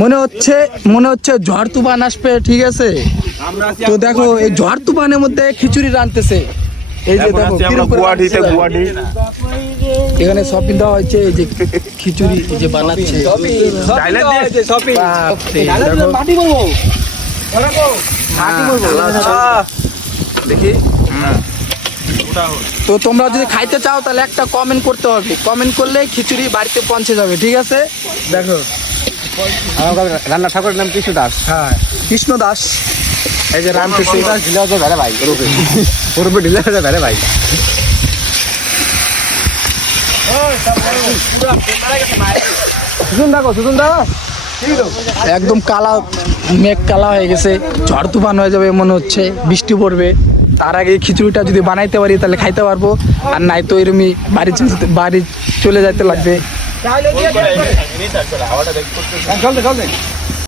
মনে হচ্ছে ঝড় তুফান আসবে, ঠিক আছে? তো দেখো এই ঝড় তুফানের মধ্যে খিচুড়ি রাঁধতেছে। এই যে দেখো এখানে শপিং দেওয়া হয়েছে, এই যে খিচুড়ি এই যে বানাচ্ছে। দেখি, তো তোমরা যদি খাইতে চাও তাহলে একটা কমেন্ট করতে হবে, কমেন্ট করলে খিচুড়ি বাড়িতে পৌঁছে যাবে, ঠিক আছে? দেখো রান্না ঠাকুরের নাম কৃষ্ণ দাস। হ্যাঁ, কৃষ্ণ দাস। এই যে রামকৃষ্ণ দাস ঢিলা ভাই ওরূপে ঢিলা ভাই। সুজন দা একদম কালা, মেঘ কালা হয়ে গেছে, ঝড় তুফান হয়ে যাবে মনে হচ্ছে, বৃষ্টি পড়বে। তার আগে খিচুড়িটা যদি বানাইতে পারি তাহলে খাইতে পারবো, আর নাই তো এরমই বাড়ি চলে যাইতে লাগবে।